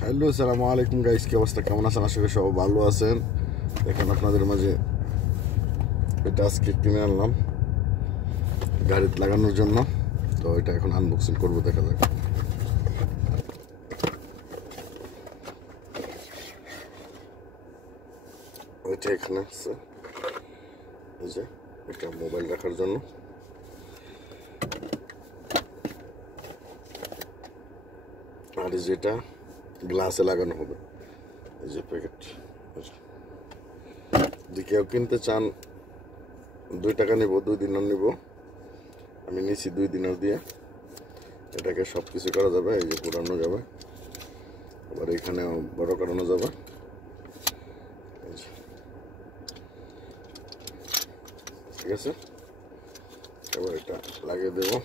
Hello, আসসালামু আলাইকুম guys, কি অবস্থা, কেমন আছেন? আশা করি সবাই ভালো আছেন। দেখেন আপনাদের মাঝে এটা আজকে কিনে আনলাম গাড়িতে লাগানোর জন্য। তো এটা এখন আনবক্সিং করবো, দেখা যাক। এটা এখানে আছে, এই যে এটা মোবাইল রাখার জন্য। আর এই যেটা গ্লাসে লাগানো হবে, এই যে প্যাকেট। যদি কেউ কিনতে চান 2 টাকা নিব, 2 দিনার নিব। আমি নিছি 2 দিনার দিয়ে। এটাকে সব কিছু করা যাবে, এই যে পুরানো যাবে, আবার এখানে বড় করানো যাবে। ঠিক আছে, এবার এটা লাগিয়ে দেবো।